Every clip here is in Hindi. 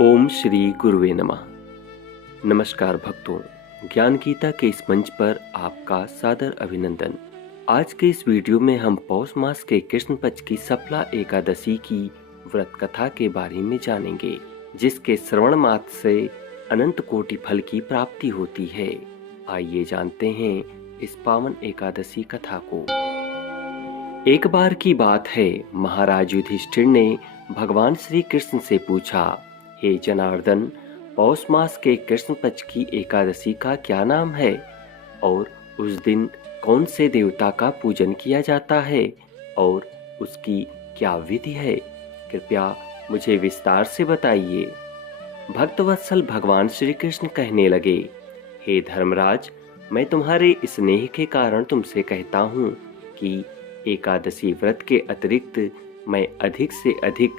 ओम श्री गुरुवे नमः। नमस्कार भक्तों, ज्ञान गीता के इस मंच पर आपका सादर अभिनंदन। आज के इस वीडियो में हम पौष मास के कृष्ण पक्ष की सफला एकादशी की व्रत कथा के बारे में जानेंगे, जिसके श्रवण मात्र से अनंत कोटि फल की प्राप्ति होती है। आइए जानते हैं इस पावन एकादशी कथा को। एक बार की बात है, महाराज युधिष्ठिर ने भगवान श्री कृष्ण से पूछा, हे जनार्दन, पौष मास के कृष्ण पक्ष की एकादशी का क्या नाम है और उस दिन कौन से देवता का पूजन किया जाता है और उसकी क्या विधि है? कृपया मुझे विस्तार से बताइए। भक्तवत्सल भगवान श्री कृष्ण कहने लगे, हे धर्मराज, मैं तुम्हारे स्नेह के कारण तुमसे कहता हूँ कि एकादशी व्रत के अतिरिक्त मैं अधिक से अधिक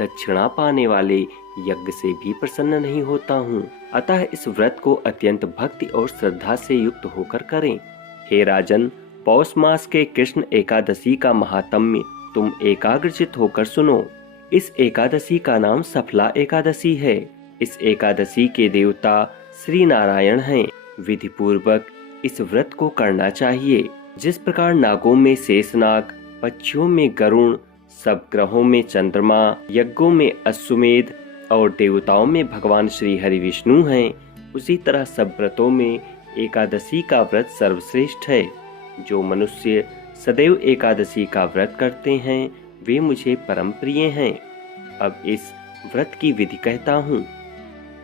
दक्षिणा पाने वाले यज्ञ से भी प्रसन्न नहीं होता हूँ। अतः इस व्रत को अत्यंत भक्ति और श्रद्धा से युक्त होकर करें। हे राजन, पौष मास के कृष्ण एकादशी का महात्म्य तुम एकाग्रचित होकर सुनो। इस एकादशी का नाम सफला एकादशी है। इस एकादशी के देवता श्री नारायण हैं। विधि पूर्वक इस व्रत को करना चाहिए। जिस प्रकार नागों में शेषनाग, पक्षियों में गरुण, सब ग्रहों में चंद्रमा, यज्ञों में अश्वमेध और देवताओं में भगवान श्री हरि विष्णु हैं, उसी तरह सब व्रतों में एकादशी का व्रत सर्वश्रेष्ठ है। जो मनुष्य सदैव एकादशी का व्रत करते हैं वे मुझे परम प्रिय हैं। अब इस व्रत की विधि कहता हूँ।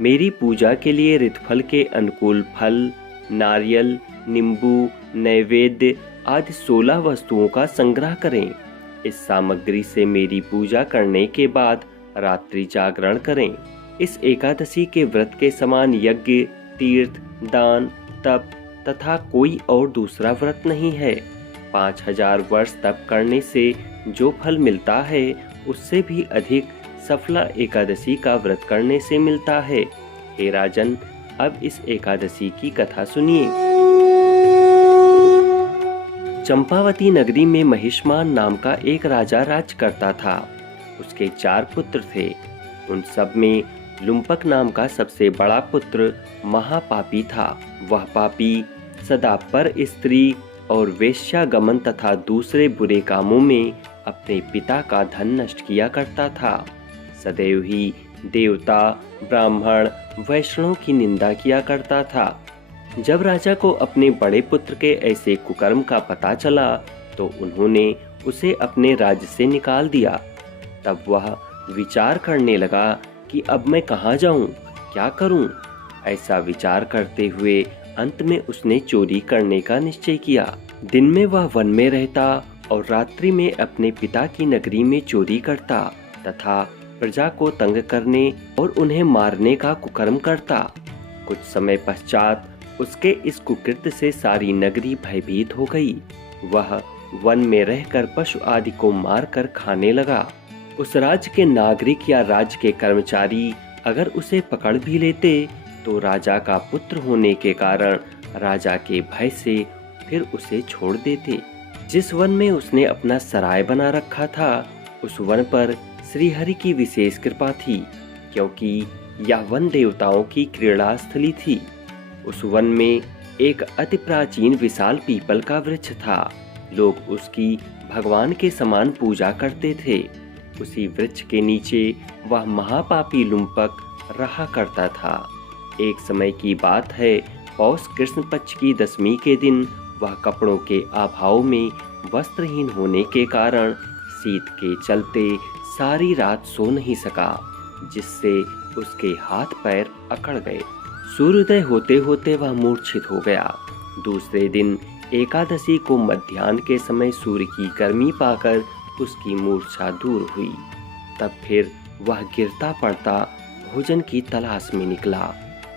मेरी पूजा के लिए ऋतफल के अनुकूल फल, नारियल, नींबू, नैवेद्य आदि 16 वस्तुओं का संग्रह करें। इस सामग्री से मेरी पूजा करने के बाद रात्रि जागरण करें। इस एकादशी के व्रत के समान यज्ञ, तीर्थ, दान, तप तथा कोई और दूसरा व्रत नहीं है। 5000 वर्ष तप करने से जो फल मिलता है उससे भी अधिक सफला एकादशी का व्रत करने से मिलता है। हे राजन, अब इस एकादशी की कथा सुनिए। चंपावती नगरी में महिष्मान नाम का एक राजा राज करता था। उसके 4 पुत्र थे। उन सब में लुम्पक नाम का सबसे बड़ा पुत्र महापापी था। वह पापी सदा पर स्त्री और वेश्यागमन तथा दूसरे बुरे कामों में अपने पिता का धन नष्ट किया करता था। सदैव ही देवता, ब्राह्मण, वैष्णव की निंदा किया करता था। जब राजा को अपने बड़े पुत्र के ऐसे कुकर्म का पता चला तो उन्होंने उसे अपने राज्य से निकाल दिया। तब वह विचार करने लगा कि अब मैं कहाँ जाऊं, क्या करूं? ऐसा विचार करते हुए अंत में उसने चोरी करने का निश्चय किया। दिन में वह वन में रहता और रात्रि में अपने पिता की नगरी में चोरी करता तथा प्रजा को तंग करने और उन्हें मारने का कुकर्म करता। कुछ समय पश्चात उसके इस कुकृत्य से सारी नगरी भयभीत हो गई। वह वन में रहकर पशु आदि को मारकर खाने लगा। उस राज्य के नागरिक या राज्य के कर्मचारी अगर उसे पकड़ भी लेते तो राजा का पुत्र होने के कारण राजा के भय से फिर उसे छोड़ देते। जिस वन में उसने अपना सराय बना रखा था उस वन पर श्री हरि की विशेष कृपा थी, क्योंकि यह वन देवताओं की क्रीड़ा स्थली थी। उस वन में एक अति प्राचीन विशाल पीपल का वृक्ष था। लोग उसकी भगवान के समान पूजा करते थे। उसी वृक्ष के नीचे वह महापापी लुम्पक रहा करता था। एक समय की बात है, पौष कृष्ण पक्ष की 10वीं के दिन वह कपड़ों के अभाव में वस्त्रहीन होने के कारण शीत के चलते सारी रात सो नहीं सका, जिससे उसके हाथ पैर अकड़ गए। सूर्योदय होते होते वह मूर्छित हो गया। दूसरे दिन एकादशी को मध्याह्न के समय सूर्य की गर्मी पाकर उसकी मूर्छा दूर हुई। तब फिर वह गिरता पड़ता भोजन की तलाश में निकला।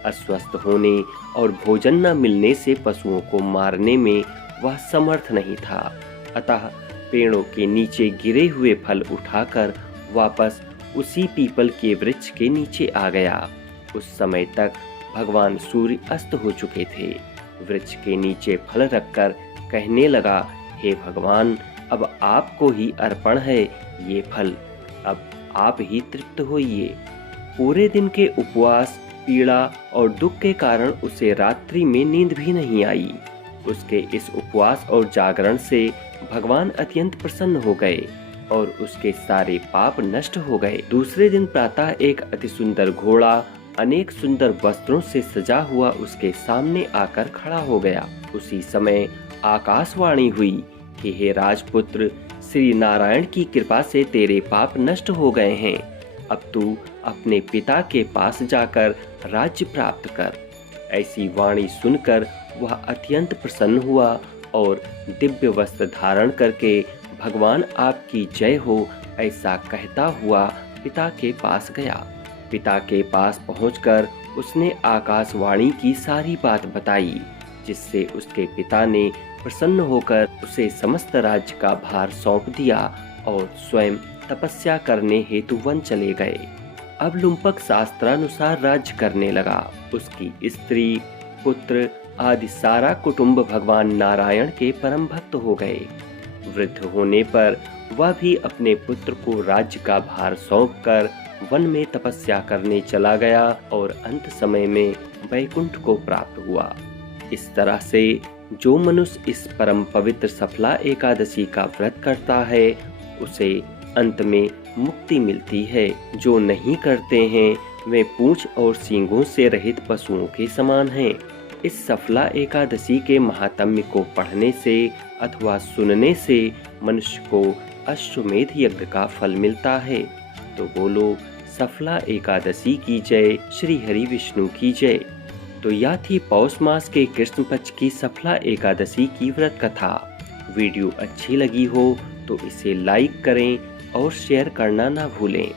अस्वस्थ होने और भोजन न मिलने से पशुओं को मारने में वह समर्थ नहीं था। अतः पेड़ों के नीचे गिरे हुए फल उठाकर वापस उसी पीपल के वृक्ष के नीचे आ गया। उस समय तक भगवान सूर्य अस्त हो चुके थे। वृक्ष के नीचे फल रखकर कहने लगा, हे भगवान, अब आपको ही अर्पण है ये फल, अब आप ही तृप्त होइए। पूरे दिन के उपवास, पीड़ा और दुख के कारण उसे रात्रि में नींद भी नहीं आई। उसके इस उपवास और जागरण से भगवान अत्यंत प्रसन्न हो गए और उसके सारे पाप नष्ट हो गए। दूसरे दिन प्रातः एक अति सुंदर घोड़ा अनेक सुंदर वस्त्रों से सजा हुआ उसके सामने आकर खड़ा हो गया। उसी समय आकाशवाणी हुई कि हे राजपुत्र, श्री नारायण की कृपा से तेरे पाप नष्ट हो गए हैं। अब तू अपने पिता के पास जाकर राज्य प्राप्त कर। ऐसी वाणी सुनकर वह अत्यंत प्रसन्न हुआ और दिव्य वस्त्र धारण करके भगवान आपकी जय हो ऐसा कहता हुआ पिता के पास गया। पिता के पास पहुंचकर उसने आकाशवाणी की सारी बात बताई, जिससे उसके पिता ने प्रसन्न होकर उसे समस्त राज्य का भार सौंप दिया और स्वयं तपस्या करने हेतु वन चले गए। अब लुम्पक शास्त्रानुसार राज्य करने लगा। उसकी स्त्री, पुत्र आदि सारा कुटुंब भगवान नारायण के परम भक्त हो गए। वृद्ध होने पर वह भी अपने पुत्र को राज्य का भार सौंपकर वन में तपस्या करने चला गया और अंत समय में वैकुंठ को प्राप्त हुआ। इस तरह से जो मनुष्य इस परम पवित्र सफला एकादशी का व्रत करता है उसे अंत में मुक्ति मिलती है। जो नहीं करते हैं वे पूंछ और सींगों से रहित पशुओं के समान हैं। इस सफला एकादशी के महात्म्य को पढ़ने से अथवा सुनने से मनुष्य को अश्वमेध यज्ञ का फल मिलता है। तो बोलो सफला एकादशी की जय, श्री हरि विष्णु की जय। तो यह थी पौष मास के कृष्ण पक्ष की सफला एकादशी की व्रत कथा। वीडियो अच्छी लगी हो तो इसे लाइक करें और शेयर करना ना भूलें।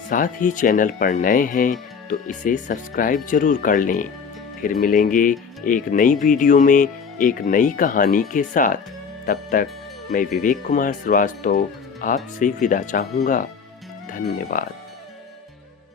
साथ ही चैनल पर नए हैं तो इसे सब्सक्राइब जरूर कर लें। फिर मिलेंगे एक नई वीडियो में एक नई कहानी के साथ। तब तक मैं विवेक कुमार श्रीवास्तव आपसे विदा चाहूँगा। धन्यवाद।